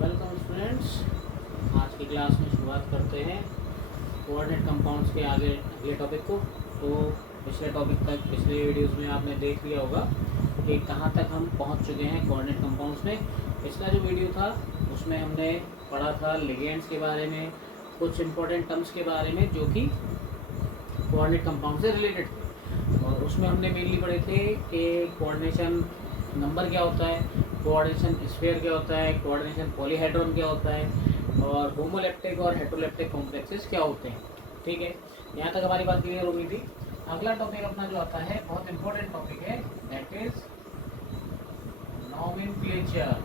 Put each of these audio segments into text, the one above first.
Welcome students. आज की class में शुरुआत करते हैं कोऑर्डिनेट कंपाउंड्स के अगले टॉपिक को। तो पिछले वीडियोस में आपने देख लिया होगा कि कहाँ तक हम पहुँच चुके हैं कोऑर्डिनेट कंपाउंड्स में। पिछला जो वीडियो था उसमें हमने पढ़ा था लिगेंड्स के बारे में, कुछ इंपॉर्टेंट टर्म्स के बारे में जो कि कोऑर्डिनेट कंपाउंड से रिलेटेड थे। और उसमें हमने मेनली पढ़े थे कि कोऑर्डिनेशन नंबर क्या होता है, कोऑर्डिनेशन स्फीयर क्या होता है, कोऑर्डिनेशन पॉलीहेड्रॉन क्या होता है, और होमोलेप्टिक और हेटेरोलेप्टिक कॉम्प्लेक्सेस क्या होते हैं। ठीक है, यहाँ तक हमारी बात क्लियर हो गई थी। अगला टॉपिक अपना जो आता है बहुत इंपॉर्टेंट टॉपिक है, that is nomenclature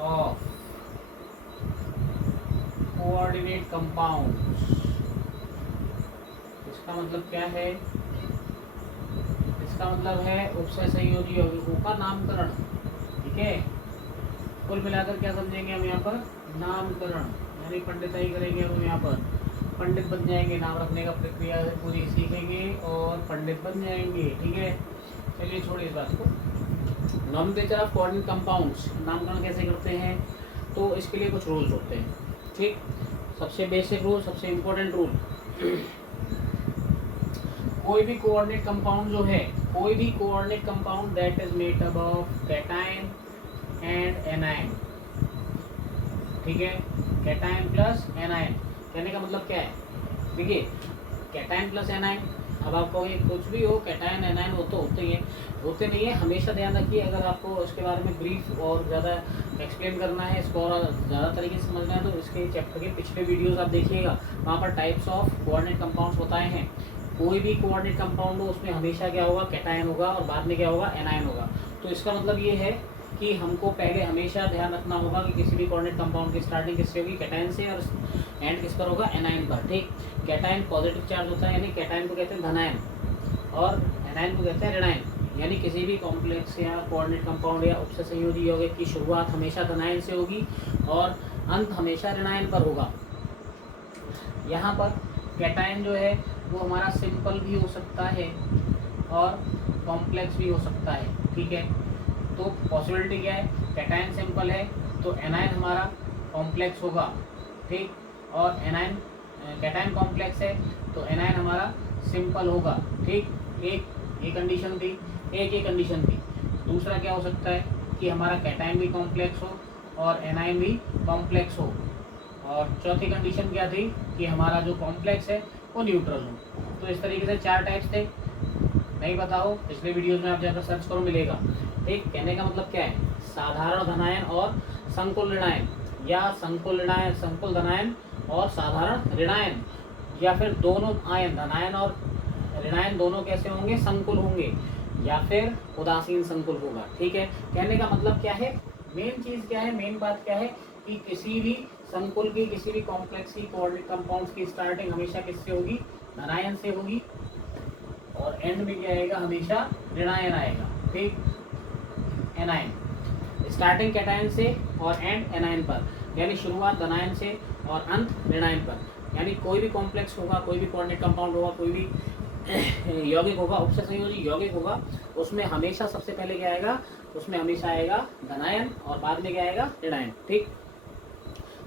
of coordinate compounds. इसका मतलब क्या है? इसका मतलब है उपसय संयोजी यौगिकों का नामकरण। ठीक है, कुल मिलाकर क्या समझेंगे हम यहाँ पर? नामकरण, यानी पंडिताई करेंगे हम यहाँ पर, पंडित बन जाएंगे। नाम रखने का प्रक्रिया से पूरी सीखेंगे और पंडित बन जाएंगे। ठीक है, चलिए छोड़िए इस बात को। नॉमेनक्लेचर ऑफ कोऑर्डिनेट कंपाउंड्स, नामकरण कैसे करते हैं? तो इसके लिए कुछ रूल्स होते हैं। ठीक, सबसे बेसिक रूल, सबसे इम्पोर्टेंट रूल, कोई भी कोऑर्डिनेट कंपाउंड जो है, कोई भी coordinate compound that is made up of cation and anion. ठीक है, कैटायन प्लस एनायन, कहने का मतलब क्या है? देखिए, कैटायन प्लस एनायन, अब आपको ये कुछ भी हो, कैटायन एनायन वो तो होते नहीं है। हमेशा ध्यान रखिए, अगर आपको इसके बारे में ब्रीफ और ज़्यादा एक्सप्लेन करना है, इसको और ज़्यादा तरीके से समझना है, तो इसके चैप्टर के पिछले वीडियोस आप देखिएगा, वहाँ पर टाइप्स ऑफ कोऑर्डिनेट कंपाउंड्स बताए हैं। कोई भी कोऑर्डिनेट कंपाउंड हो उसमें हमेशा क्या होगा? कैटायन होगा और बाद में क्या होगा? एनायन होगा। तो इसका मतलब ये है कि हमको पहले हमेशा ध्यान रखना होगा कि किसी भी कोऑर्डिनेट कंपाउंड की स्टार्टिंग किससे होगी? कैटायन से, और एंड किस पर होगा? एनायन पर। ठीक, कैटायन पॉजिटिव चार्ज होता है, यानी कैटायन को कहते हैं धनायन, और एनायन को कहते हैं ऋणायन। यानी किसी भी कॉम्प्लेक्स या कोऑर्डिनेट कंपाउंड या उपसय संयोजी यौगिक की शुरुआत हमेशा धनायन से होगी और अंत हमेशा ऋणायन पर होगा। यहाँ पर कैटायन जो है वो हमारा सिंपल भी हो सकता है और कॉम्प्लेक्स भी हो सकता है। ठीक है, तो पॉसिबिलिटी क्या है? कैटायन सिंपल है तो एनायन हमारा कॉम्प्लेक्स होगा। ठीक, और एनायन कैटायन कॉम्प्लेक्स है तो एनायन हमारा सिंपल होगा। ठीक, एक ये कंडीशन थी, एक ये कंडीशन थी। दूसरा क्या हो सकता है कि हमारा कैटायन भी कॉम्प्लेक्स हो और एनायन भी कॉम्प्लेक्स हो। और चौथी कंडीशन क्या थी कि हमारा जो कॉम्प्लेक्स है वो न्यूट्रल हो। तो इस तरीके से 4 टाइप्स थे। नहीं बताओ, पिछले वीडियोस में आप जाकर सर्च करो, मिलेगा। ठीक, कहने का मतलब क्या है? साधारण धनायन और संकुल ऋणायन, या संकुल ऋणायन, संकुल धनायन और साधारण ऋणायन, या फिर दोनों आयन धनायन और ऋणायन दोनों कैसे होंगे? संकुल होंगे, या फिर उदासीन संकुल होगा। ठीक है, कहने का मतलब क्या है? मेन चीज़ क्या है, मेन बात क्या है कि किसी भी संकुल की, किसी भी कॉम्प्लेक्स की, कोऑर्डिनेट कंपाउंड्स की स्टार्टिंग हमेशा किससे होगी? धनायन से होगी, और एंड में क्या आएगा? हमेशा ऋणायन आएगा। ठीक, एनायन, स्टार्टिंग कैटायन से और एंड एनायन पर, यानी शुरुआत धनायन से और अंत ऋणायन पर। यानी कोई भी कॉम्प्लेक्स होगा, कोई भी कोऑर्डिनेट कंपाउंड होगा, कोई भी यौगिक होगा, उपसय संयोजी यौगिक होगा, उसमें हमेशा सबसे पहले क्या आएगा? उसमें हमेशा आएगा धनायन और बाद में क्या आएगा? ऋणायन। ठीक,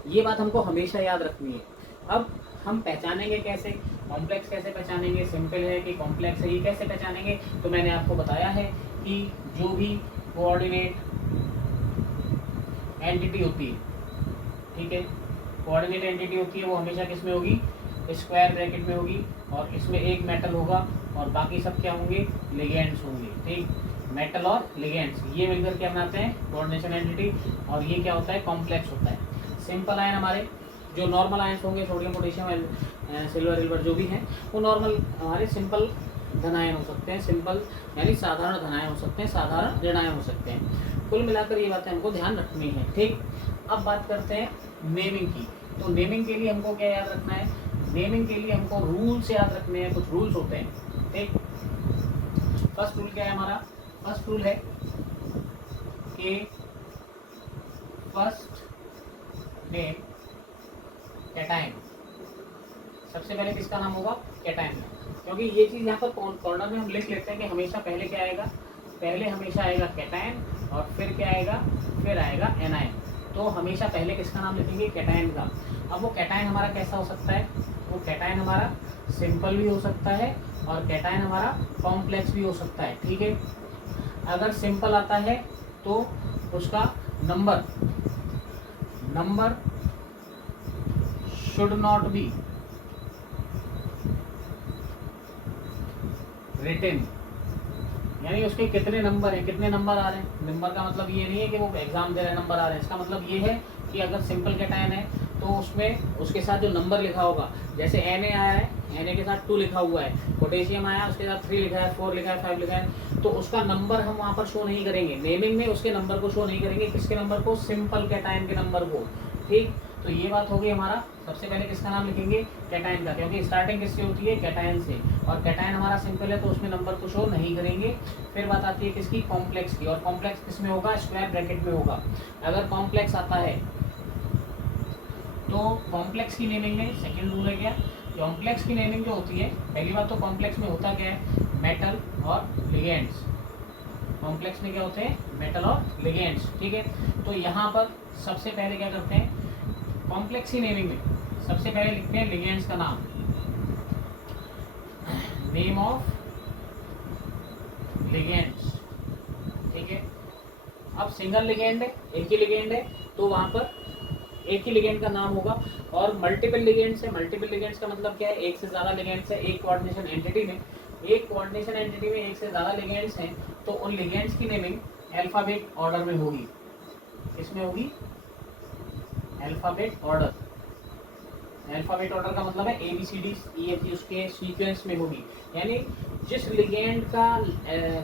ये बात हमको हमेशा याद रखनी है। अब हम पहचानेंगे कैसे? कॉम्प्लेक्स कैसे पहचानेंगे? सिंपल है कि कॉम्प्लेक्स है, ये कैसे पहचानेंगे? तो मैंने आपको बताया है कि जो भी कोऑर्डिनेट एंटिटी होती है, ठीक है, कोऑर्डिनेट एंटिटी होती है, वो हमेशा किस में होगी? स्क्वायर ब्रैकेट में होगी, और इसमें एक मेटल होगा और बाकी सब क्या होंगे? लिगेंड्स होंगे। ठीक, मेटल और लिगेंड्स ये मिलकर क्या बनाते हैं? Coordination entity. और ये क्या होता है? कॉम्प्लेक्स होता है। सिंपल आयन हमारे जो नॉर्मल आयंस होंगे, सोडियम, पोटेशियम, सिल्वर, सिल्वर जो भी हैं, वो नॉर्मल हमारे सिंपल धनायन हो सकते हैं। सिंपल यानी साधारण धनायन हो सकते हैं, साधारण ऋणायन हो सकते हैं। कुल मिलाकर ये बातें हमको ध्यान रखनी है। ठीक, अब बात करते हैं नेमिंग की। तो नेमिंग के लिए हमको क्या याद रखना है? नेमिंग के लिए हमको रूल्स याद रखने हैं, कुछ रूल्स होते हैं। ठीक, फर्स्ट रूल क्या है हमारा? फर्स्ट रूल है कि फर्स्ट नेम कैटायन, सबसे पहले किसका नाम होगा? कैटायन। क्योंकि ये चीज़ यहाँ पर कॉर्नर में हम लिख लेते हैं कि हमेशा पहले क्या आएगा? पहले हमेशा आएगा कैटायन और फिर क्या आएगा, फिर आएगा एनाइन। तो हमेशा पहले किसका नाम लिखेंगे, कैटायन का। अब वो कैटायन हमारा कैसा हो सकता है, वो कैटायन हमारा सिंपल भी हो सकता है और कैटायन हमारा कॉम्प्लेक्स भी हो सकता है। ठीक है, अगर सिंपल आता है तो उसका number should not be written, यानी उसके कितने नंबर हैं, कितने नंबर आ रहे हैं। नंबर का मतलब ये नहीं है कि वो एग्जाम दे रहे हैं नंबर आ रहे हैं, इसका मतलब ये है कि अगर सिंपल कैटायन है तो उसमें उसके साथ जो नंबर लिखा होगा, जैसे Na आया है, Na के साथ 2 लिखा हुआ है, पोटेशियम आया उसके साथ 3 लिखा है, 4 लिखा है, 5 लिखा है, तो उसका नंबर हम वहाँ पर शो नहीं करेंगे, नेमिंग में उसके नंबर को शो नहीं करेंगे। किसके नंबर को, सिंपल कैटायन के नंबर को। ठीक, तो ये बात होगी हमारा, सबसे पहले किसका नाम लिखेंगे, कैटायन का, क्योंकि स्टार्टिंग किससे होती है, कैटायन से, और कैटायन हमारा सिंपल है तो उसमें नंबर को शो नहीं करेंगे। फिर बात आती है किसकी, कॉम्प्लेक्स की, और कॉम्प्लेक्स किस में होगा, स्क्वायर ब्रैकेट में होगा। अगर कॉम्प्लेक्स आता है तो कॉम्प्लेक्स की नेमिंग में सेकंड रूल है क्या, कॉम्प्लेक्स की नेमिंग जो होती है, पहली बात तो कॉम्प्लेक्स में होता क्या है, मेटल और लिगेंड्स। कॉम्प्लेक्स में क्या होते हैं, मेटल और लिगेंड्स। ठीक है, तो यहाँ पर सबसे पहले क्या करते हैं, कॉम्प्लेक्स की नेमिंग में सबसे पहले लिखते हैं लिगेंड्स का नाम, नेम ऑफ लिगेंड्स। ठीक है, अब सिंगल लिगेंड है, एक ही लिगेंड है, तो वहाँ पर एक ही लिगेंड का नाम होगा। और मल्टीपल लिगेंड्स है, मल्टीपल लिगेंड्स का मतलब क्या है, एक से ज़्यादा लिगेंड्स है एक कोऑर्डिनेशन एंटिटी में, एक से ज़्यादा लिगेंड्स हैं, तो उन लिगेंड्स की नेमिंग अल्फ़ाबेट ऑर्डर में होगी। इसमें होगी अल्फ़ाबेट ऑर्डर। अल्फ़ाबेट ऑर्डर का मतलब है ABCD उसके सीक्वेंस में होगी, यानी जिस लिगेंड का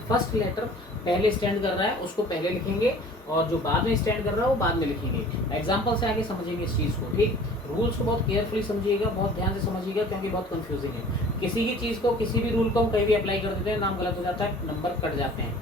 फर्स्ट लेटर पहले स्टैंड कर रहा है उसको पहले लिखेंगे, और जो बाद में स्टैंड कर रहा है वो बाद में लिखेंगे। एग्जाम्पल से आगे समझेंगे इस चीज़ को। ठीक, रूल्स को बहुत केयरफुली समझिएगा, बहुत ध्यान से समझिएगा, क्योंकि बहुत कंफ्यूजिंग है। किसी की चीज़ को, किसी भी रूल को हम कहीं भी अप्लाई कर देते हैं, नाम गलत हो जाता है, नंबर कट जाते हैं।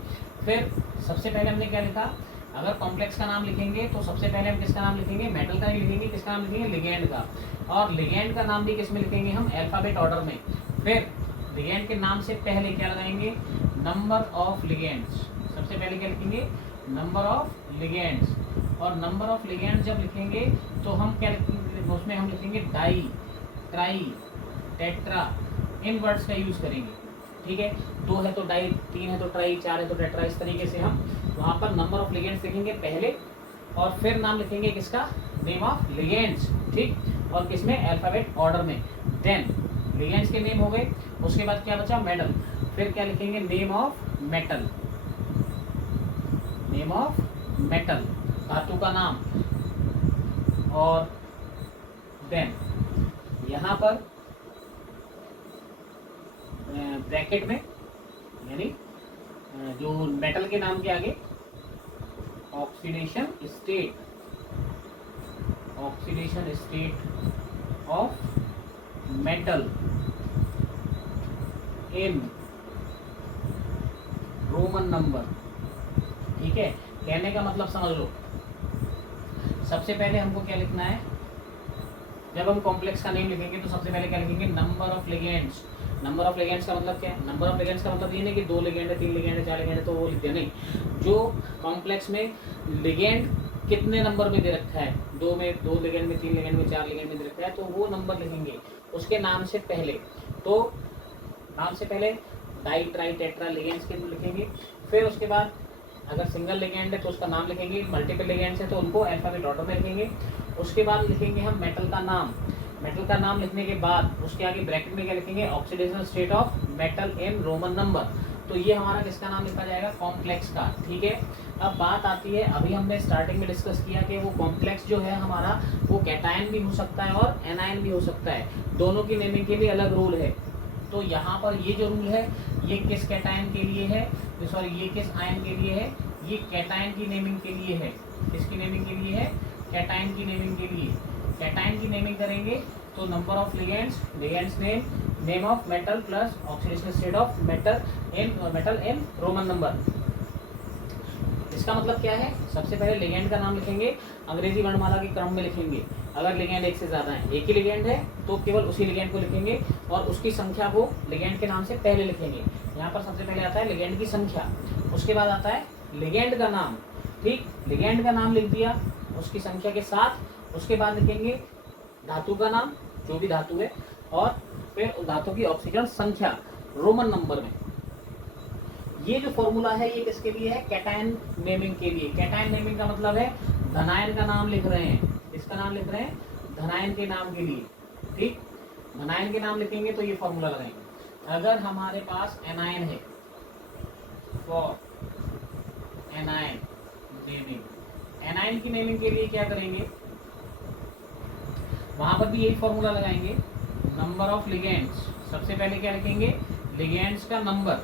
फिर सबसे पहले हमने क्या लिखा, अगर कॉम्प्लेक्स का नाम लिखेंगे तो सबसे पहले हम किसका नाम लिखेंगे, मेटल का नहीं लिखेंगे, किसका नाम लिखेंगे, लिगेंड का। और लिगेंड का नाम भी किस में लिखेंगे हम, अल्फ़ाबेट ऑर्डर में। फिर लिगेंड के नाम से पहले क्या लगाएंगे, नंबर ऑफ लिगेंड्स। सबसे पहले क्या लिखेंगे, नंबर ऑफ लिगेंड्स। और नंबर ऑफ लिगेंड्स जब लिखेंगे तो हम क्या लिखेंगे, उसमें हम लिखेंगे डाई, ट्राई, टेट्रा, इन वर्ड्स का यूज़ करेंगे। ठीक है, 2 है तो डाई, 3 है तो ट्राई, 4 है तो टेट्रा, इस तरीके से हम वहाँ पर नंबर ऑफ लिगेंड्स लिखेंगे पहले, और फिर नाम लिखेंगे किसका, नेम ऑफ लिगेंड्स। ठीक, और किसमें, अल्फ़ाबेट ऑर्डर में। देन लिगेंड्स के नेम हो गए, उसके बाद क्या बचा, मेटल। फिर क्या लिखेंगे, name of metal, name of metal, धातु का नाम। और देन यहाँ पर ब्रैकेट में, यानी जो मेटल के नाम के आगे oxidation state, oxidation state of metal in Roman number. ठीक है, कहने का मतलब समझ लो। सबसे पहले हमको क्या लिखना है, जब हम कॉम्प्लेक्स का नेम लिखेंगे तो सबसे पहले क्या लिखेंगे, number of ligands. Number of ligands का मतलब क्या है, नंबर ऑफ लिगेंड्स का मतलब ये नहीं कि 2 लिगेंड है, 3 लिगेंड है, 4 लिगेंड है तो वो लिखते नहीं। जो कॉम्प्लेक्स में लिगेंड कितने नंबर में दे रखा है, 2 में, 2 लिगेंड में, 3 लिगेंड में, 4 लिगेंड में दे रखा है, तो वो नंबर लिखेंगे उसके नाम से पहले। तो नाम से पहले डाई, ट्राई, टेट्रा लिगेंड्स के लिखेंगे। फिर उसके बाद अगर सिंगल लिगेंड है तो उसका नाम लिखेंगे, मल्टीपल लिगेंड्स है तो उनको अल्फ़ाबेट ऑर्डर में लिखेंगे। उसके बाद लिखेंगे हम मेटल का नाम। मेटल का नाम लिखने के बाद उसके आगे ब्रैकेट में क्या लिखेंगे, oxidation state of metal in Roman number. तो ये हमारा किसका नाम लिखा जाएगा, कॉम्प्लेक्स का। ठीक है, अब बात आती है, अभी हमने स्टार्टिंग में डिस्कस किया कि वो कॉम्प्लेक्स जो है हमारा, वो कैटायन भी हो सकता है और एनायन भी हो सकता है, दोनों की नेमिंग के लिए अलग रूल है। तो यहाँ पर ये जो रूल है ये किस कैटायन के लिए है, सॉरी ये किस आयन के लिए है, ये कैटायन की नेमिंग के लिए है। किसकी नेमिंग के लिए है, कैटायन की नेमिंग के लिए। कैटायन की नेमिंग करेंगे तो number of ligands, ligands name, name of metal plus oxidation state of metal in Roman number. इसका मतलब क्या है, सबसे पहले लिगेंड का नाम लिखेंगे, अंग्रेजी वर्णमाला के क्रम में लिखेंगे। अगर लिगेंड एक से ज़्यादा है, एक ही लिगेंड है तो केवल उसी लिगेंड को लिखेंगे और उसकी संख्या को लिगेंड के नाम से पहले लिखेंगे। यहाँ पर सबसे पहले आता है लिगेंड की संख्या, उसके बाद आता है लिगेंड का नाम, ठीक, लिगेंड का नाम लिख दिया उसकी संख्या के साथ, उसके बाद लिखेंगे धातु का नाम जो भी धातु है, और फिर धातु की ऑक्सीजन संख्या रोमन नंबर में। ये जो फॉर्मूला है ये किसके लिए है? कैटायन नेमिंग के लिए। कैटायन नेमिंग का मतलब है धनायन का नाम लिख रहे हैं, इसका नाम लिख रहे हैं धनायन के नाम के लिए। ठीक, धनायन के नाम लिखेंगे तो ये फॉर्मूला लगाएंगे। अगर हमारे पास एनायन है, फॉर एनायन नेमिंग, एनायन की नेमिंग के लिए क्या करेंगे? वहां पर भी यही फॉर्मूला लगाएंगे, नंबर ऑफ लिगेंड्स। सबसे पहले क्या लिखेंगे? लिगेंड्स का नंबर,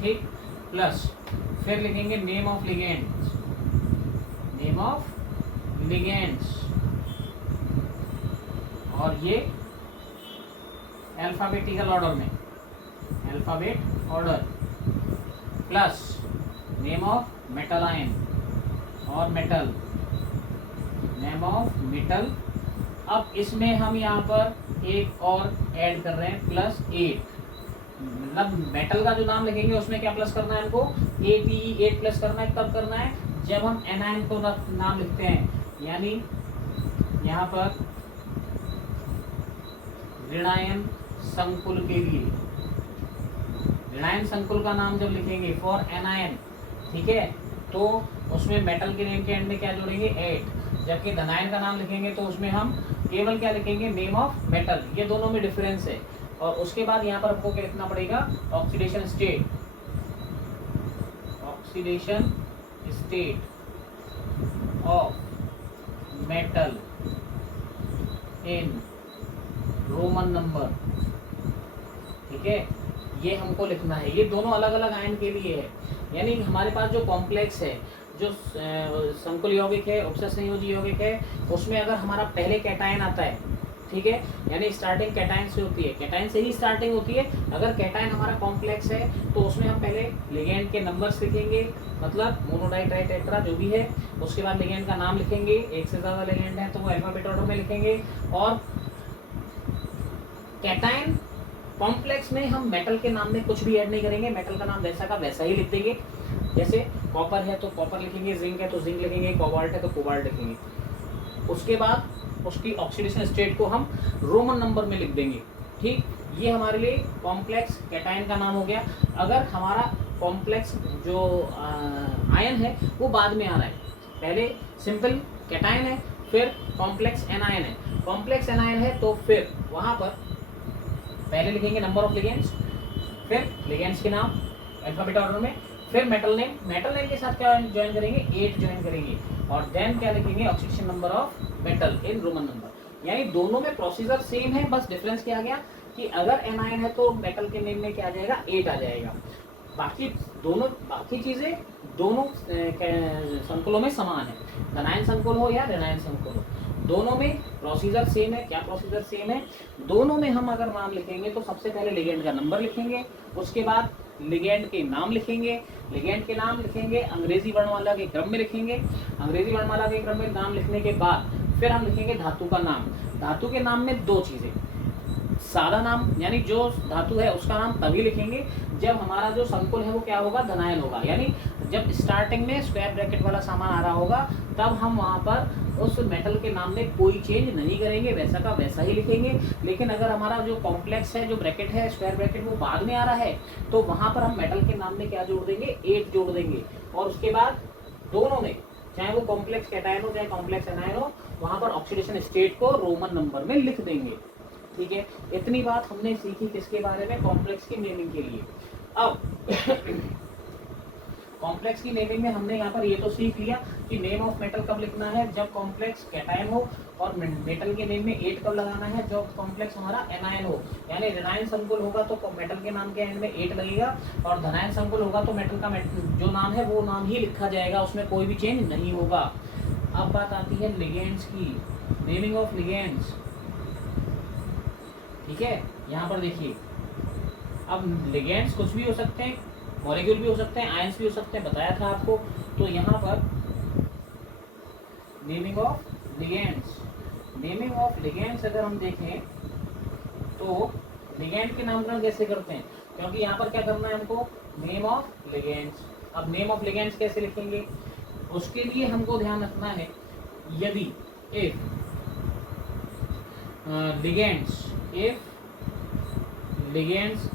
ठीक, प्लस फिर लिखेंगे name of ligands, name of ligands, और ये अल्फाबेटिकल ऑर्डर में, alphabet order, plus name of metal ion और मेटल, नेम ऑफ मेटल। अब इसमें हम यहाँ पर एक और ऐड कर रहे हैं, प्लस 8, मतलब मेटल का जो नाम लिखेंगे उसमें क्या प्लस करना है हमको? 8 प्लस करना है। कब करना है? जब हम एनायन को नाम लिखते हैं, यानी यहाँ पर ऋणायन संकुल के लिए, ऋणायन संकुल का नाम जब लिखेंगे फॉर एनायन, ठीक है, तो उसमें मेटल के नेम के एंड में क्या जोड़ेंगे? 8। जबकि धनायन का नाम लिखेंगे तो उसमें हम केवल क्या लिखेंगे? Name of metal. ये दोनों में डिफरेंस है। और उसके बाद यहाँ पर हमको क्या लिखना पड़ेगा? Oxidation state, oxidation state of metal in Roman number, ठीक है, ये हमको लिखना है। ये दोनों अलग अलग आयन के लिए है। यानी हमारे पास जो कॉम्प्लेक्स है, जो संकुल यौगिक है, उपसंयोजी यौगिक है, उसमें अगर हमारा पहले कैटायन आता है, ठीक है, यानी स्टार्टिंग कैटायन से होती है, कैटायन से ही स्टार्टिंग होती है। अगर कैटायन हमारा कॉम्प्लेक्स है तो उसमें हम पहले लिगेंड के नंबर्स लिखेंगे, मतलब मोनोडाई ट्राई टेट्रा जो भी है। उसके बाद लिगेंड का नाम लिखेंगे, एक से ज़्यादा लिगेंड है तो वो अल्फाबेट ऑर्डर में लिखेंगे। और कैटायन कॉम्प्लेक्स में हम मेटल के नाम में कुछ भी ऐड नहीं करेंगे, मेटल का नाम वैसा का वैसा ही लिख देंगे। जैसे कॉपर है तो कॉपर लिखेंगे, जिंक है तो जिंक लिखेंगे, कोबाल्ट है तो कोबाल्ट लिखेंगे। उसके बाद उसकी ऑक्सीडेशन स्टेट को हम रोमन नंबर में लिख देंगे। ठीक, ये हमारे लिए कॉम्प्लेक्स कैटायन का नाम हो गया। अगर हमारा कॉम्प्लेक्स जो आयन है वो बाद में आ रहा है, पहले सिंपल कैटायन है, फिर कॉम्प्लेक्स एनायन है। कॉम्प्लेक्स एनायन है तो फिर वहाँ पर पहले लिखेंगे नंबर ऑफ लिगेंड्स, फिर लिगेंड्स के नाम अल्फाबेट ऑर्डर में, फिर मेटल नेम, मेटल नेम के साथ क्या ज्वाइन करेंगे? 8 ज्वाइन करेंगे, और देन क्या लिखेंगे? Oxidation number of metal in Roman number. यानी दोनों में प्रोसीजर सेम है, बस डिफरेंस क्या आ गया कि अगर एनायन है तो मेटल के नेम में क्या आ जाएगा? 8 आ जाएगा। बाकी चीजें दोनों संकुलों में समान है, धनायन संकुल हो या ऋणायन संकुल हो, दोनों में प्रोसीजर सेम है। क्या प्रोसीजर सेम है? दोनों में हम अगर नाम लिखेंगे तो सबसे पहले लिगेंड का नंबर लिखेंगे, उसके बाद लिगेंड के नाम लिखेंगे, लिगेंड के नाम लिखेंगे अंग्रेजी वर्णमाला के क्रम में लिखेंगे, अंग्रेजी वर्णमाला के क्रम में नाम लिखने के बाद फिर हम लिखेंगे धातु का नाम। धातु के नाम में दो चीजें, सादा नाम यानी जो धातु है उसका नाम तभी लिखेंगे जब हमारा जो संकुल है वो क्या होगा? धनायन होगा। यानी जब स्टार्टिंग में स्क्वायर ब्रैकेट वाला सामान आ रहा होगा तब हम वहाँ पर उस मेटल के नाम में कोई चेंज नहीं करेंगे, वैसा का वैसा ही लिखेंगे। लेकिन अगर हमारा जो कॉम्प्लेक्स है, जो ब्रैकेट है, स्क्वायर ब्रैकेट, वो बाद में आ रहा है तो वहाँ पर हम मेटल के नाम में क्या जोड़ देंगे? 8 जोड़ देंगे। और उसके बाद दोनों में, चाहे वो कॉम्प्लेक्स कैटायन हो चाहे कॉम्प्लेक्स एनायन हो, वहाँ पर ऑक्सीडेशन स्टेट को रोमन नंबर में लिख देंगे। ठीक है, इतनी बात हमने सीखी किसके बारे में? कॉम्प्लेक्स की नेमिंग के लिए। अब कॉम्प्लेक्स की नेमिंग में हमने यहाँ पर ये तो सीख लिया कि नेम ऑफ मेटल कब लिखना है? जब कॉम्प्लेक्स कैटायन हो, और मेटल के नेम में 8 कब लगाना है? जब कॉम्प्लेक्स हमारा एनायन हो। यानी ऋणायन संकुल होगा तो मेटल के नाम के एंड में 8 लगेगा, और धनायन संकुल होगा तो मेटल का जो नाम है वो नाम ही लिखा जाएगा, उसमें कोई भी चेंज नहीं होगा। अब बात आती है लिगेंड्स की, नेमिंग ऑफ लिगेंड्स। ठीक है, यहाँ पर देखिए, अब लिगेंड्स कुछ भी हो सकते हैं, मॉलिक्यूल भी हो सकते हैं, आयंस भी हो सकते हैं, बताया था आपको। तो यहाँ पर naming of ligands, naming of ligands अगर हम देखें तो लिगेंड के नामकरण कैसे करते हैं? क्योंकि यहाँ पर क्या करना है हमको? Name of ligands. अब नेम ऑफ लिगेंड्स कैसे लिखेंगे? उसके लिए हमको ध्यान रखना है, यदि इफ ligands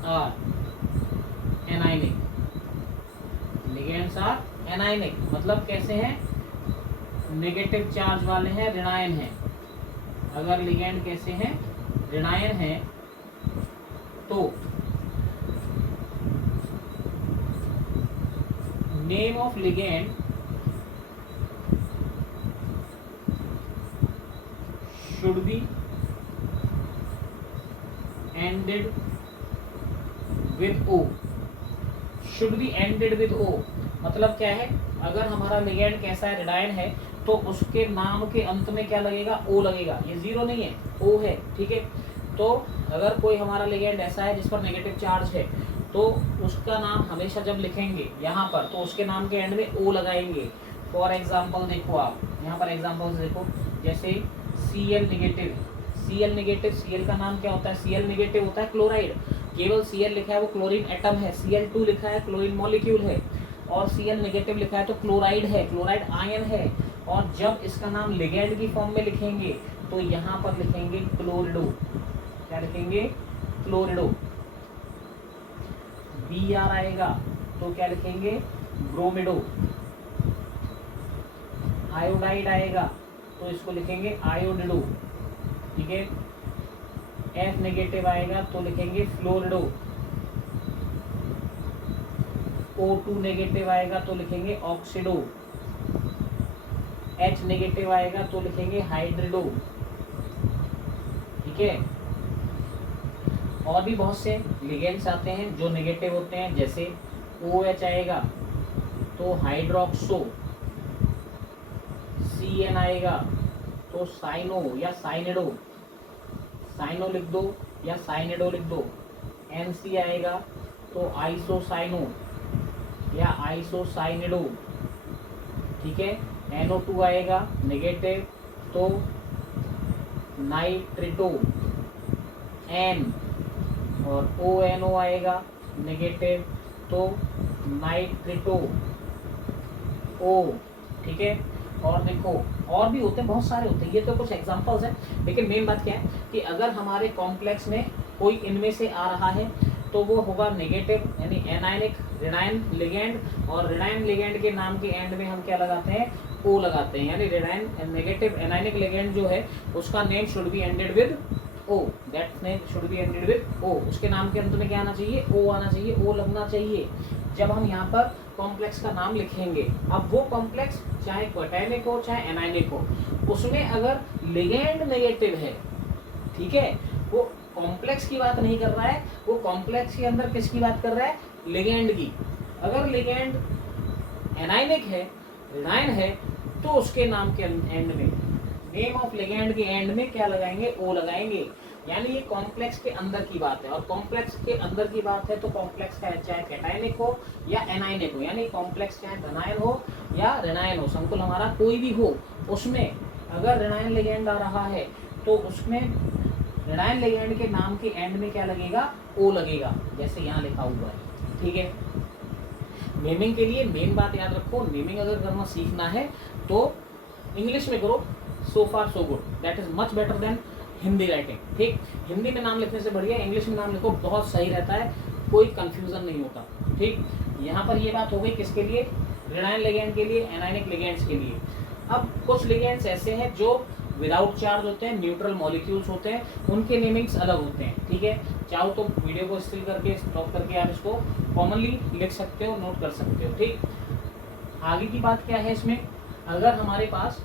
are anionic, मतलब कैसे हैं, नेगेटिव चार्ज वाले हैं, ऋणायन हैं। अगर लिगेंड कैसे हैं, ऋणायन हैं, तो name of ligand should be ended with O, should be ended with O, मतलब क्या है, अगर हमारा लिगेंड कैसा है, ऋणायन है, तो उसके नाम के अंत में क्या लगेगा, O लगेगा। ये जीरो नहीं है, O है, ठीक है। तो अगर कोई हमारा लिगेंड ऐसा है जिस पर नेगेटिव चार्ज है, तो उसका नाम हमेशा जब लिखेंगे यहाँ पर, तो उसके नाम के एंड में O लगाएंगे। फॉर एग्जाम्पल देखो, आप यहाँ पर एग्जाम्पल्स देखो, जैसे Cl नेगेटिव, Cl का नाम क्या होता है, Cl नेगेटिव होता है क्लोराइड, केवल Cl लिखा है वो क्लोरीन एटम है, Cl2 लिखा है क्लोरीन मॉलिक्यूल है, और Cl नेगेटिव लिखा है तो क्लोराइड है, क्लोराइड आयन है। और जब इसका नाम लिगेंड की फॉर्म में लिखेंगे तो यहाँ पर लिखेंगे क्लोरिडो, क्या लिखेंगे, क्लोरिडो। Br आएगा तो क्या लिखेंगे, ब्रोमिडो। आयोडाइड आएगा तो इसको लिखेंगे आयोडिडो, ठीक है। F नेगेटिव आएगा तो लिखेंगे फ्लोरिडो। O2 नेगेटिव आएगा तो लिखेंगे ऑक्सीडो। H नेगेटिव आएगा तो लिखेंगे हाइड्रिडो, ठीक है। और भी बहुत से लिगेंड्स आते हैं जो नेगेटिव होते हैं, जैसे OH आएगा तो हाइड्रोक्सो, CN आएगा तो साइनो या साइनिडो, साइनो लिख दो या साइनिडो लिख दो। NC आएगा तो आइसोसाइनो या आइसोसाइनिडो, ठीक है। NO2 आएगा नेगेटिव तो नाइट्रिटो N, और ONO आएगा नेगेटिव तो नाइट्रिटो O, ठीक है। और देखो और भी होते हैं, बहुत सारे होते हैं, ये तो कुछ एग्जांपल्स हैं। लेकिन मेन बात क्या है कि अगर हमारे कॉम्प्लेक्स में कोई इनमें से आ रहा है तो वो होगा नेगेटिव, यानी एनायनिक, ऋणायन लिगेंड, और ऋणायन लिगेंड के नाम के एंड में हम क्या लगाते हैं, O लगाते हैं। यानी ऋणायन नेगेटिव एनायनिक लिगेंड जो है उसका name should be ended with O, that name should be ended with O। उसके नाम के अंत में क्या आना चाहिए, O आना चाहिए, O लगना चाहिए जब हम यहाँ पर कॉम्प्लेक्स का नाम लिखेंगे। अब वो कॉम्प्लेक्स चाहे क्वाटैनिक हो चाहे एनायनिक हो, उसमें अगर लिगेंड नेगेटिव है, ठीक है, वो कॉम्प्लेक्स की बात नहीं कर रहा है, वो कॉम्प्लेक्स के अंदर किसकी बात कर रहा है, लिगेंड की। अगर लिगेंड एनायनिक है, ऋणायन है, तो उसके नाम के एंड में, नेम ऑफ लिगेंड के एंड में क्या लगाएंगे, O लगाएंगे। यानी ये कॉम्प्लेक्स के अंदर की बात है, और कॉम्प्लेक्स के अंदर की बात है तो कॉम्प्लेक्स का चाहे कैटायनिक हो या एनायनिक हो, यानी कॉम्प्लेक्स चाहे धनायन हो या ऋणायन हो, संकुल हमारा कोई भी हो, उसमें अगर ऋणायन लिगेंड आ रहा है तो उसमें ऋणायन लिगेंड के नाम के एंड में क्या लगेगा, O लगेगा, जैसे यहाँ लिखा हुआ है, ठीक है। नेमिंग के लिए मेन बात याद रखो, नेमिंग अगर करना सीखना है तो इंग्लिश में करो, so far so good, that is much better than Hindi writing, ठीक। हिंदी में नाम लिखने से बढ़िया इंग्लिश में नाम लिखो, बहुत सही रहता है, कोई कंफ्यूजन नहीं होता, ठीक। यहाँ पर ये बात हो गई किसके लिए, ऋणायन लिगेंड के लिए, एनायनिक लिगेंड्स के लिए। अब कुछ लिगेंड्स ऐसे हैं जो विदाउट चार्ज होते हैं, न्यूट्रल मॉलिक्यूल्स होते हैं, उनके नेमिंग्स अलग होते हैं, ठीक है। चाहो तो वीडियो को स्टिल करके स्टॉप करके आप इसको कॉमनली लिख सकते हो, नोट कर सकते हो, ठीक। आगे की बात क्या है इसमें, अगर हमारे पास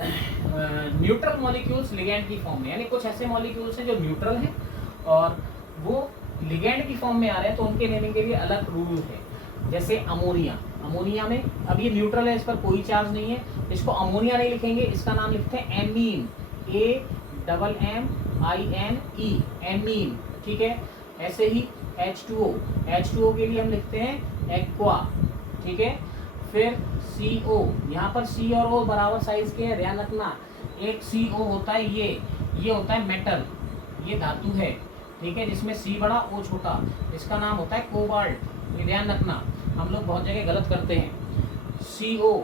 न्यूट्रल मॉलिक्यूल्स लिगेंड की फॉर्म में, यानी कुछ ऐसे मॉलिक्यूल्स हैं जो न्यूट्रल हैं और वो लिगेंड की फॉर्म में आ रहे हैं, तो उनके नेमिंग के लिए अलग रूल है। जैसे अमोनिया, अमोनिया में अब ये न्यूट्रल है, इस पर कोई चार्ज नहीं है, इसको अमोनिया नहीं लिखेंगे, इसका नाम लिखते हैं एमीन, AMMINE, एमीन, ठीक है। ऐसे ही H2O के लिए हम लिखते हैं एक्वा, ठीक है। फिर CO, यहाँ पर C और O बराबर साइज के हैं, ध्यान रखना। एक CO होता है ये होता है मेटल, ये धातु है, ठीक है, जिसमें C बड़ा O छोटा, इसका नाम होता है कोबाल्ट, ये ध्यान रखना। हम लोग बहुत जगह गलत करते हैं। CO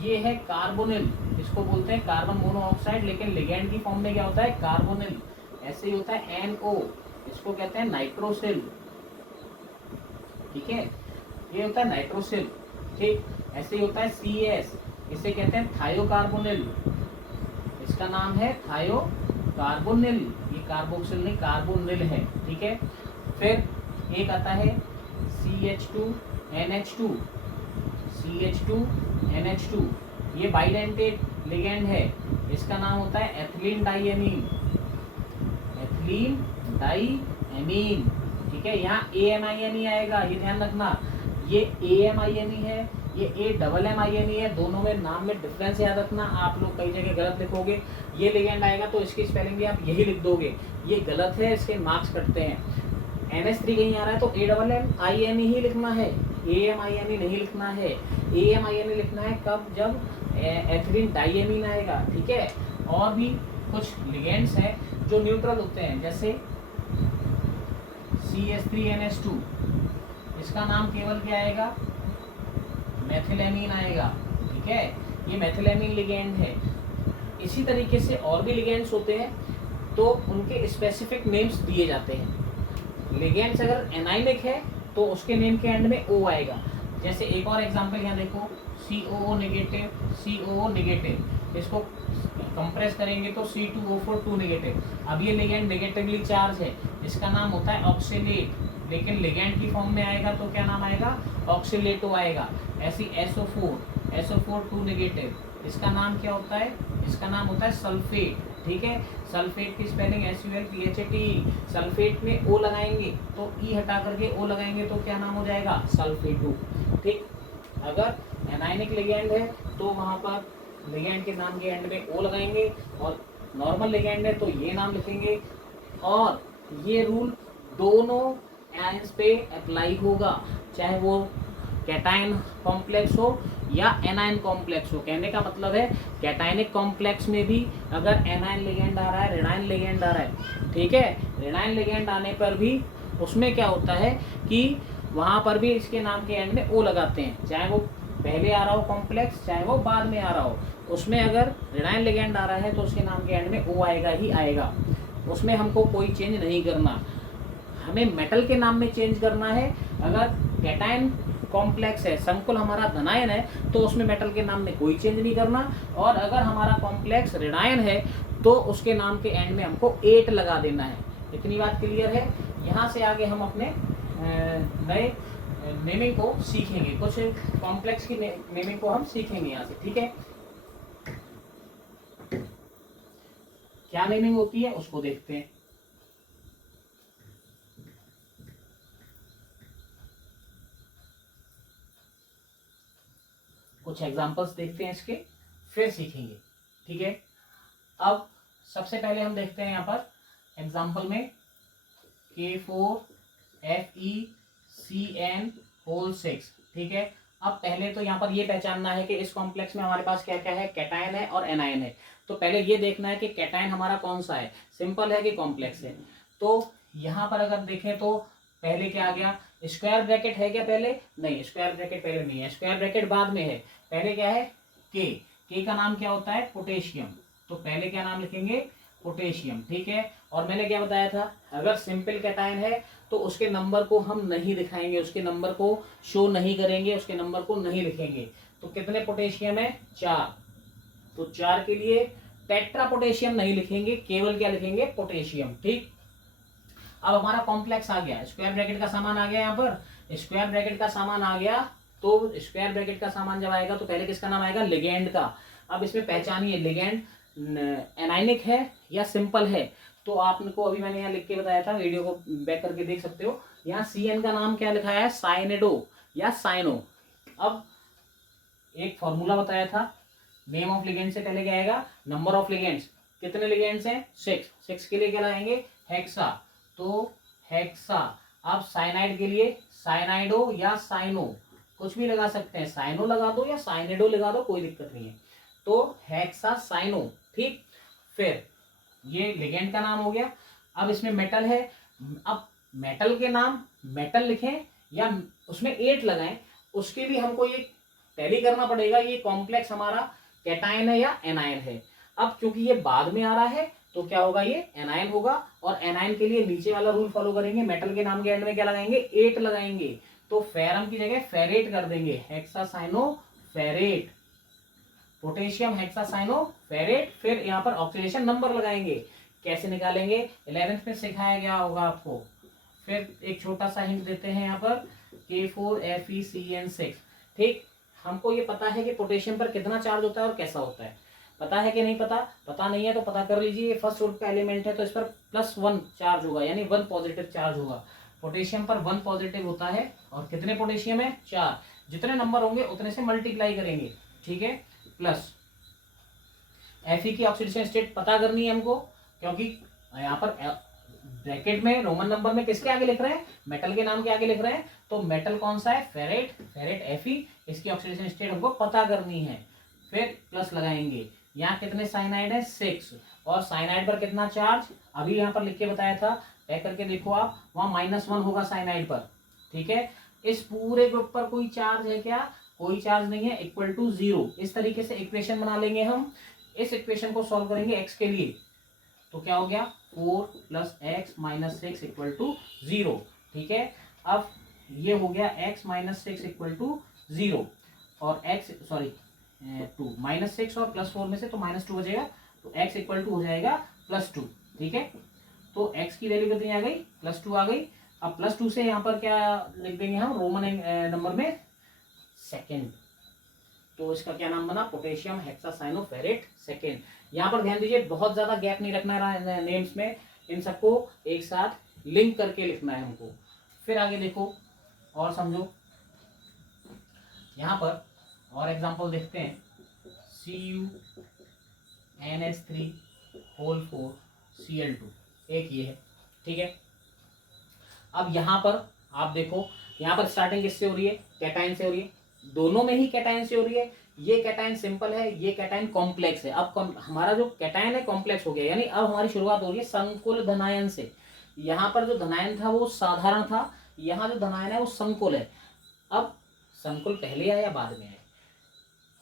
ये है कार्बोनिल, इसको बोलते हैं कार्बन मोनोऑक्साइड, लेकिन लिगैंड की फॉर्म में क्या होता है कार्बोनिल। ऐसे ही होता है NO, इसको कहते हैं नाइट्रोसिल, ठीक है, ये होता है नाइट्रोसिल, ठीक। ऐसे ही होता है CS, इसे कहते हैं थायोकार्बोनिल, इसका नाम है थायोकार्बोनिल, ये कार्बोक्सिल नहीं कार्बोनिल है, ठीक है। फिर एक आता है CH2NH2, CH2NH2, ये बाइडेंटेट लिगेंड है, इसका नाम होता है एथिलीन डाइएमीन, एथिलीन डाइएमीन, ठीक है। यहाँ AMINE आएगा, ये ध्यान रखना, ये AMINE है, ये AMMINE है, दोनों में नाम में डिफरेंस याद रखना। आप लोग कई जगह गलत लिखोगे, ये लिगेंड आएगा तो इसकी स्पेलिंग भी आप यही लिख दोगे, ये गलत है, इसके मार्क्स कटते हैं। NH3 कहीं आ रहा है तो AMMINE ही लिखना है, AMINE नहीं लिखना है। AMINE लिखना है कब, जब एथिलीन डाइएमीन आएगा, ठीक है। और भी कुछ लिगेंड्स हैं जो न्यूट्रल होते हैं, जैसे CH3NH2, इसका नाम केवल क्या आएगा मेथिलेमीन आएगा, ठीक है, ये मेथिलेमीन लिगेंड है। इसी तरीके से और भी लिगेंड्स होते हैं तो उनके स्पेसिफिक नेम्स दिए जाते हैं। लिगेंड्स अगर एनाइनिक है तो उसके नेम के एंड में O आएगा। जैसे एक और एग्जांपल यहाँ देखो, COO नेगेटिव, COO नेगेटिव, इसको कंप्रेस करेंगे तो C2O4 2 नेगेटिव। अब ये लिगेंड नेगेटिवली चार्ज है, इसका नाम होता है ऑक्सीलेट, लेकिन लिगेंड की फॉर्म में आएगा तो क्या नाम आएगा ऑक्सीलेटो आएगा। ऐसी SO4 2 नेगेटिव, इसका नाम क्या होता है, इसका नाम होता है सल्फेट, ठीक है। सल्फेट की स्पेलिंग SULPHATE, सल्फेट में O लगाएंगे तो E हटा करके O लगाएंगे तो क्या नाम हो जाएगा सल्फेटो, ठीक। अगर एनाइनिक लिगेंड है तो वहाँ पर लिगेंड के नाम के एंड में O लगाएंगे, और नॉर्मल लिगेंड है तो ये नाम लिखेंगे। और ये रूल दोनों आयंस पे अप्लाई होगा, चाहे वो कैटायन कॉम्प्लेक्स हो या एनायन कॉम्प्लेक्स हो। कहने का मतलब है कैटायनिक कॉम्प्लेक्स में भी अगर एनायन लिगेंड आ रहा है, ऋणायन लिगेंड आ रहा है, ठीक है, ऋणायन लिगेंड आने पर भी उसमें क्या होता है कि वहाँ पर भी इसके नाम के एंड में O लगाते हैं, चाहे वो पहले आ रहा हो कॉम्प्लेक्स, चाहे वो बाद में आ रहा हो। उसमें अगर ऋणायन लिगेंड आ रहा है तो उसके नाम के एंड में O आएगा ही आएगा, उसमें हमको कोई चेंज नहीं करना। हमें मेटल के नाम में चेंज करना है। अगर कैटायन कॉम्प्लेक्स है, संकुल हमारा धनायन है, तो उसमें मेटल के नाम में कोई चेंज नहीं करना। और अगर हमारा कॉम्प्लेक्स ऋणायन है तो उसके नाम के एंड में हमको 8 लगा देना है। इतनी बात क्लियर है। यहाँ से आगे हम अपने नए नेमिंग को सीखेंगे, कुछ कॉम्प्लेक्स की नेमिंग को हम सीखेंगे यहाँ से, ठीक है। क्या नेमिंग होती है उसको देखते हैं। कुछ एग्जांपल्स देखते हैं इसके, फिर सीखेंगे, ठीक है। अब सबसे पहले हम देखते हैं यहाँ पर एग्जांपल में K4FeCN6, ठीक है। अब पहले तो यहाँ पर ये पहचानना है कि इस कॉम्प्लेक्स में हमारे पास क्या क्या है, कैटायन है और एनायन है। तो पहले ये देखना है कि कैटायन हमारा कौन सा है, सिंपल है कि कॉम्प्लेक्स है। तो यहाँ पर अगर देखें तो पहले क्या आ गया, स्क्वायर ब्रैकेट है क्या पहले, नहीं, स्क्वायर ब्रैकेट पहले नहीं है, स्क्वायर ब्रैकेट बाद में है। पहले क्या है के का नाम क्या होता है पोटेशियम, तो पहले क्या नाम लिखेंगे पोटेशियम, ठीक है। और मैंने क्या बताया था, अगर सिंपल कैटायन है तो उसके नंबर को हम नहीं दिखाएंगे, उसके नंबर को शो नहीं करेंगे, उसके नंबर को नहीं लिखेंगे। तो कितने पोटेशियम है 4, तो 4 के लिए टेट्रा पोटेशियम नहीं लिखेंगे, केवल क्या लिखेंगे पोटेशियम, ठीक। अब हमारा कॉम्प्लेक्स आ गया, स्क्वायर ब्रैकेट का सामान आ गया, यहाँ पर स्क्वायर ब्रैकेट का सामान आ गया। तो स्क्वायर ब्रैकेट का सामान जब आएगा तो पहले किसका नाम आएगा लिगेंड का। अब इसमें पहचानिए लिगेंड एनाइनिक है या सिंपल है। तो आपको अभी मैंने यहाँ लिख के बताया था, वीडियो को बैक करके देख सकते हो। यहाँ CN का नाम क्या लिखा है साइनेडो या साइनो। अब एक फॉर्मूला बताया था, नेम ऑफ लिगेंड से पहले क्या आएगा नंबर ऑफ लिगेंड्स, कितने लिगेंड्स हैं 6 के लिए क्या लगाएंगे हेक्सा, तो हेक्सा। अब साइनाइड के लिए साइनाइडो या साइनो, कुछ भी लगा सकते हैं, साइनो लगा दो या साइनेडो लगा दो, कोई दिक्कत नहीं है। तो हेक्सा साइनो, ठीक। फिर ये लिगेंड का नाम हो गया। अब इसमें मेटल है, अब मेटल के नाम मेटल लिखें या उसमें 8 लगाएं उसके लिए हमको ये टैली करना पड़ेगा ये कॉम्प्लेक्स हमारा कैटायन है या एनायन है। अब क्योंकि ये बाद में आ रहा है तो क्या होगा, ये एनायन होगा, और एनायन के लिए नीचे वाला रूल फॉलो करेंगे, मेटल के नाम के एंड में क्या लगाएंगे, 8 लगाएंगे, तो फेरम की जगह फेरेट कर देंगे, हेक्सासाइनोफेरेट, पोटेशियम हेक्सासाइनोफेरेट। फिर यहाँ पर ऑक्सीडेशन नंबर लगाएंगे, कैसे निकालेंगे 11th में सिखाया गया होगा आपको। फिर एक छोटा सा हिंट देते हैं यहाँ पर K4FeCN6। ठीक, हमको ये पता है कि पोटेशियम पर कितना चार्ज होता है और कैसा होता है, पता है कि नहीं पता, पता नहीं है तो पता कर लीजिए। ये फर्स्ट ऑर्डर का एलिमेंट है तो इस पर +1 चार्ज होगा, यानी 1 पॉजिटिव चार्ज होगा। पोटेशियम पर 1 पॉजिटिव होता है, और कितने पोटेशियम है, 4, जितने नंबर होंगे उतने से मल्टीप्लाई करेंगे, ठीक है। प्लस Fe की ऑक्सीडेशन स्टेट पता करनी है हमको, क्योंकि यहाँ पर ब्रैकेट में रोमन नंबर में किसके आगे लिख रहे हैं, मेटल के नाम के आगे लिख रहे हैं, तो मेटल कौन सा है, फेरेट, फेरेट Fe, इसकी ऑक्सीडेशन स्टेट हमको पता करनी है। फिर प्लस लगाएंगे, यहाँ कितने साइनाइड है, 6, और साइनाइड पर कितना चार्ज, अभी यहाँ पर लिख के बताया था, टैग करके देखो आप, वहाँ -1 होगा साइनाइड पर, ठीक है। इस पूरे ग्रुप पर कोई चार्ज है क्या, कोई चार्ज नहीं है, इक्वल टू 0। इस तरीके से इक्वेशन बना लेंगे हम। इस इक्वेशन को सॉल्व करेंगे x के लिए, तो क्या हो गया, 4 + x - 6 = 0, ठीक है। अब ये हो गया x - 6 = 0, और x 2 -6 और +4 में से तो -2 बचेगा, तो x = हो जाएगा +2, ठीक है। तो x की वैल्यू कितनी आ गई, +2 आ गई। अब +2 से यहाँ पर क्या लिख देंगे हम, रोमन नंबर में सेकेंड, तो इसका क्या नाम बना, पोटेशियम हेक्सासाइनोफेरेट सेकेंड। यहाँ पर ध्यान दीजिए, बहुत ज्यादा गैप नहीं रखना है नेम्स में, इन सबको एक साथ लिंक करके लिखना है हमको। फिर आगे देखो और समझो, यहाँ पर और एग्जांपल देखते हैं, CuNH3 4Cl2, एक ये है, ठीक है। अब यहाँ पर आप देखो, यहाँ पर स्टार्टिंग किससे हो रही है, कैटायन से हो रही है, दोनों में ही कैटायन से हो रही है। ये कैटायन सिंपल है, ये कैटायन कॉम्प्लेक्स है। अब हमारा जो कैटायन है कॉम्प्लेक्स हो गया, यानी अब हमारी शुरुआत हो रही है संकुल धनायन से। यहाँ पर जो धनायन था वो साधारण था, यहाँ जो धनायन है वो संकुल है। अब संकुल पहले आया या बाद में आया,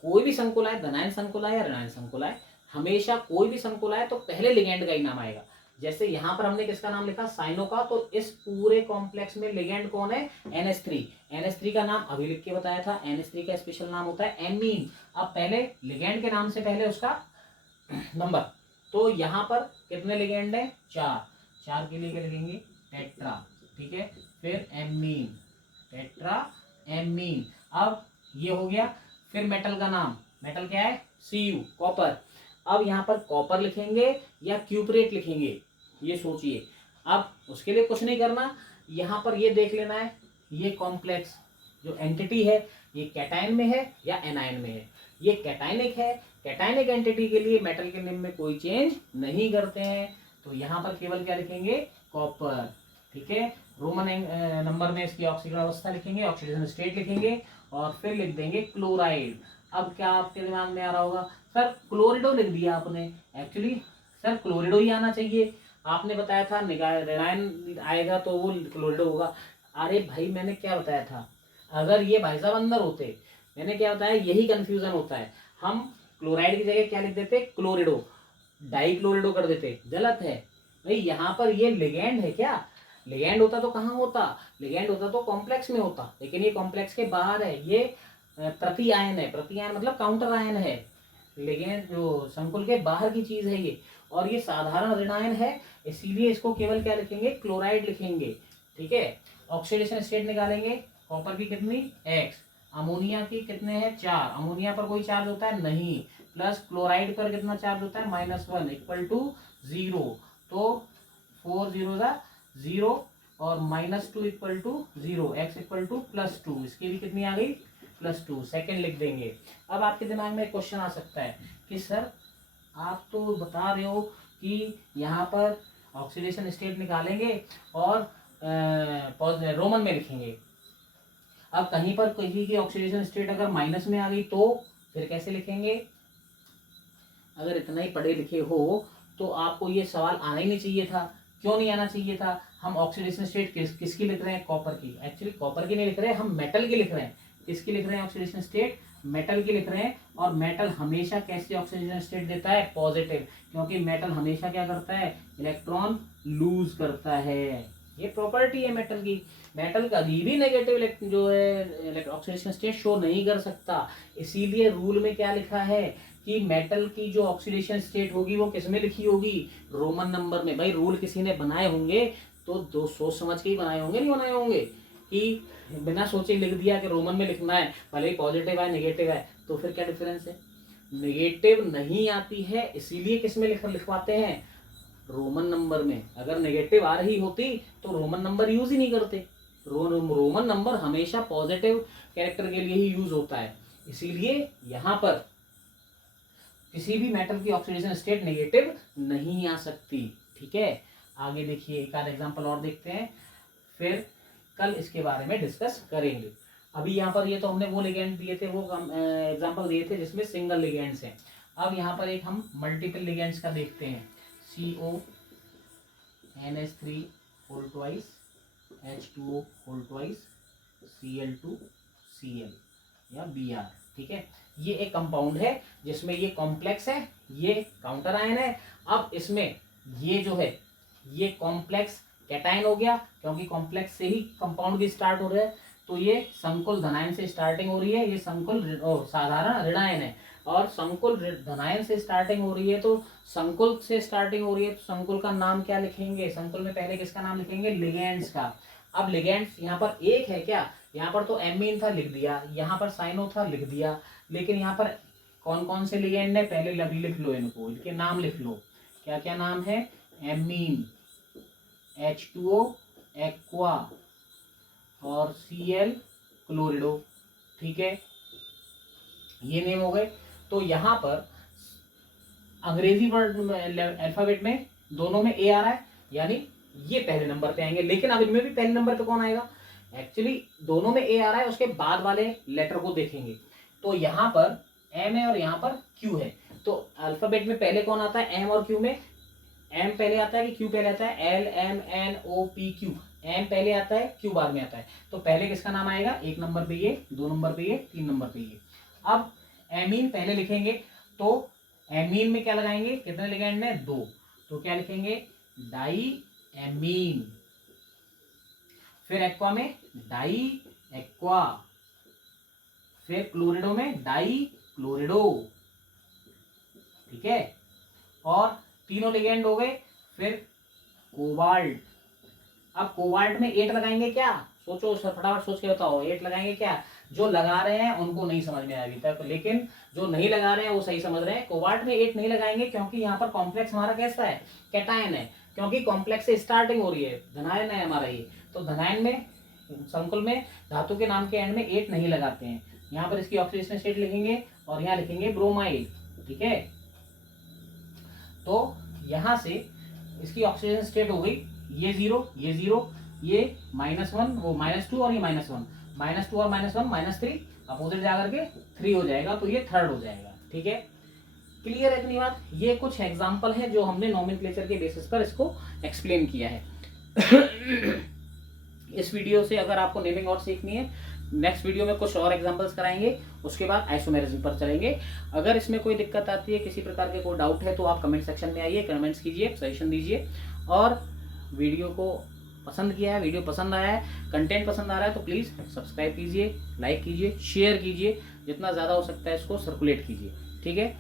कोई भी संकुल आए, धनायन संकुल आए या ऋणायन संकुल आए, हमेशा कोई भी संकुल आए तो पहले लिगेंड का ही नाम आएगा। जैसे यहाँ पर हमने किसका नाम लिखा, साइनो का, तो इस पूरे कॉम्प्लेक्स में लिगेंड कौन है, NH3। NH3 का नाम अभी लिख के बताया था, NH3 का स्पेशल नाम होता है एमीन। अब पहले लिगेंड के नाम से पहले उसका नंबर, तो यहाँ पर कितने लिगेंड है, 4 के लिए क्या लिखेंगे, टेट्रा, ठीक है। फिर एमीन, टेट्रा एमीन। अब ये हो गया। फिर मेटल का नाम, मेटल क्या है, Cu, कॉपर। अब यहाँ पर कॉपर लिखेंगे या क्यूपरेट लिखेंगे, ये सोचिए। अब उसके लिए कुछ नहीं करना, यहाँ पर ये देख लेना है, ये कॉम्प्लेक्स जो एंटिटी है ये कैटायन में है या एनायन में है। ये कैटायनिक है, कैटायनिक एंटिटी के लिए मेटल के नेम में कोई चेंज नहीं करते हैं, तो यहाँ पर केवल क्या लिखेंगे, कॉपर, ठीक है। रोमन नंबर में इसकी ऑक्सीजन अवस्था लिखेंगे, ऑक्सीडेशन स्टेट लिखेंगे, और फिर लिख देंगे क्लोराइड। अब क्या आपके दिमाग में आ रहा होगा, सर क्लोरिडो लिख दिया आपने, एक्चुअली सर क्लोरिडो ही आना चाहिए, आपने बताया था ऋणायन आएगा तो वो क्लोरिडो होगा। अरे भाई मैंने क्या बताया था, अगर ये भाई साहब अंदर होते, मैंने क्या बताया, यही कंफ्यूजन होता है। हम क्लोराइड की जगह क्या लिख देते, क्लोरिडो, डाई क्लोरिडो कर देते, गलत है भाई। यहाँ पर ये लिगेंड है क्या, लिगेंड होता तो कहाँ होता, लिगेंड होता तो कॉम्प्लेक्स में होता, लेकिन ये कॉम्प्लेक्स के बाहर है, ये प्रति आयन है, प्रति आयन मतलब काउंटर आयन है, लिगेंड जो संकुल के बाहर की चीज है ये, और ये साधारण ऋणायन है, इसीलिए इसको केवल क्या लिखेंगे, क्लोराइड लिखेंगे, ठीक है। ऑक्सीडेशन स्टेट निकालेंगे, कॉपर की कितनी, x, अमोनिया की कितने हैं, 4, अमोनिया पर कोई चार्ज होता है नहीं, प्लस क्लोराइड पर कितना चार्ज होता है, -1 = 0, तो 4 0 0, और -2 = 0, x = +2, इसकी भी कितनी आ गई, +2, सेकेंड लिख देंगे। अब आपके दिमाग में क्वेश्चन आ सकता है कि सर आप तो बता रहे हो कि यहाँ पर ऑक्सीडेशन स्टेट निकालेंगे और रोमन में लिखेंगे, अब कहीं पर कहीं की ऑक्सीडेशन स्टेट अगर माइनस में आ गई तो फिर कैसे लिखेंगे। अगर इतना ही पढ़े लिखे हो तो आपको ये सवाल आना ही नहीं चाहिए था। क्यों नहीं आना चाहिए था, हम ऑक्सीडेशन स्टेट किसकी लिख रहे हैं, कॉपर की। एक्चुअली कॉपर की नहीं लिख रहे हैं, हम मेटल की लिख रहे हैं, किसकी लिख रहे हैं ऑक्सीडेशन स्टेट? मेटल की लिख रहे हैं। और मेटल हमेशा कैसे ऑक्सीडेशन स्टेट देता है? पॉजिटिव, क्योंकि मेटल हमेशा क्या करता है? इलेक्ट्रॉन लूज करता है। ये प्रॉपर्टी है मेटल की। मेटल कभी भी नेगेटिव जो है ऑक्सीडेशन स्टेट शो नहीं कर सकता। इसीलिए रूल में क्या लिखा है कि मेटल की जो ऑक्सीडेशन स्टेट होगी वो किसमें लिखी होगी? रोमन नंबर में। भाई रूल किसी ने बनाए होंगे तो दो सोच समझ के ही बनाए होंगे, नहीं बनाए होंगे कि बिना सोचे लिख दिया कि रोमन में लिखना है, भले ही पॉजिटिव है नेगेटिव है। तो फिर क्या डिफरेंस है? नेगेटिव नहीं आती है इसीलिए किसमें लिखवाते हैं? रोमन नंबर में। अगर नेगेटिव आ रही होती तो रोमन नंबर यूज ही नहीं करते। रोमन नंबर हमेशा पॉजिटिव कैरेक्टर के लिए ही यूज होता है। इसीलिए यहाँ पर किसी भी मेटल की ऑक्सीडेशन स्टेट नेगेटिव नहीं आ सकती। ठीक है, आगे देखिए एक आध एग्जांपल और देखते हैं, फिर कल इसके बारे में डिस्कस करेंगे। अभी यहाँ पर ये तो हमने वो लिगेंड दिए थे, वो एग्जांपल दिए थे जिसमें सिंगल लिगेंड्स हैं। अब यहाँ पर एक हम मल्टीपल लिगेंड्स का देखते हैं। CO NH3 whole twice H2O whole twice Cl2 Cl या Br। ठीक है, ये एक कंपाउंड है जिसमें ये कॉम्प्लेक्स है, ये काउंटर आयन है। अब इसमें ये जो है ये कॉम्प्लेक्स कैटायन हो गया, क्योंकि कॉम्प्लेक्स से ही कंपाउंड भी स्टार्ट हो रहा है। तो ये संकुल धनायन से स्टार्टिंग हो रही है, ये संकुल साधारण ऋणायन है। और संकुल धनायन से स्टार्टिंग हो रही है तो संकुल से स्टार्टिंग हो रही है तो संकुल का नाम क्या लिखेंगे? संकुल में पहले किसका नाम लिखेंगे? लिगेंड्स का। अब लिगेंड्स यहाँ पर एक है क्या? यहाँ पर तो एमीन था लिख दिया, यहाँ पर साइनो था लिख दिया, लेकिन यहाँ पर कौन कौन से लिगेंड है पहले लिख लो, इनको इनके नाम लिख लो। क्या क्या नाम है? एमीन, H2O एक्वा और Cl क्लोरिडो। ठीक है, ये नेम हो गए। तो यहाँ पर अंग्रेजी वर्ड अल्फाबेट में दोनों में A आ रहा है, यानी ये पहले नंबर पे आएंगे। लेकिन अब इनमें भी पहले नंबर पे कौन आएगा? एक्चुअली दोनों में A आ रहा है, उसके बाद वाले लेटर को देखेंगे। तो यहाँ पर M है और यहाँ पर Q है। तो अल्फाबेट में पहले कौन आता है? M और Q में M पहले आता है कि Q पहले आता है? LMNOPQ। M पहले आता है, Q बाद में आता है। तो पहले किसका नाम आएगा? एक नंबर पे ये, दो नंबर पे ये, तीन नंबर पे ये। अब एमीन पहले लिखेंगे तो एमीन में क्या लगाएंगे? कितने लिगेंड है? 2। तो क्या लिखेंगे? Diamine. फिर एक्वा में डाई एक्वा, फिर क्लोरिडो में डाई क्लोरिडो। ठीक है, और तीनों लिगेंड हो गए। फिर कोबाल्ट। अब कोबाल्ट में 8 लगाएंगे क्या? सोचो, फटाफट सोच के बताओ, 8 लगाएंगे क्या? जो लगा रहे हैं उनको नहीं समझ में आया अभी तक, लेकिन जो नहीं लगा रहे हैं वो सही समझ रहे हैं। कोबाल्ट में 8 नहीं लगाएंगे क्योंकि यहाँ पर कॉम्प्लेक्स हमारा कैसा है? कैटायन है, क्योंकि कॉम्प्लेक्स से स्टार्टिंग हो रही है, धनायन है हमारा ये। तो धनायन में संकुल में धातु के नाम के एंड में 8 नहीं लगाते हैं। यहाँ पर इसकी ऑक्सीडेशन स्टेट लिखेंगे और यहाँ लिखेंगे ब्रोमाइड। ठीक है, तो यहाँ से इसकी ऑक्सीडेशन स्टेट हो गई, ये 0, ये 0, ये -1, वो -2 और ये -1, -2 और -1 -3, अपोजिट जाकर के 3 हो जाएगा, तो ये थर्ड हो जाएगा। ठीक है, क्लियर है इतनी बात? ये कुछ एग्जाम्पल है जो हमने नोमेनक्लेचर के बेसिस पर इसको एक्सप्लेन किया है। इस वीडियो से अगर आपको नेमिंग और सीखनी है, नेक्स्ट वीडियो में कुछ और एग्जांपल्स कराएंगे, उसके बाद आइसोमेरिज्म पर चलेंगे। अगर इसमें कोई दिक्कत आती है, किसी प्रकार के कोई डाउट है, तो आप कमेंट सेक्शन में आइए, कमेंट्स कीजिए, सजेशन दीजिए। और वीडियो को पसंद किया है, वीडियो पसंद आया है, कंटेंट पसंद आ रहा है तो प्लीज़ सब्सक्राइब कीजिए, लाइक कीजिए, शेयर कीजिए, जितना ज़्यादा हो सकता है इसको सर्कुलेट कीजिए। ठीक है,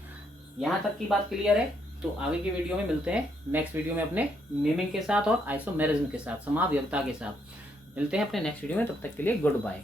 यहाँ तक की बात क्लियर है? तो आगे की वीडियो में मिलते हैं, नेक्स्ट वीडियो में अपने नेमिंग के साथ और आइसोमेरिज्म के साथ, समावयवता के साथ मिलते हैं अपने नेक्स्ट वीडियो में। तब तक के लिए गुड बाय।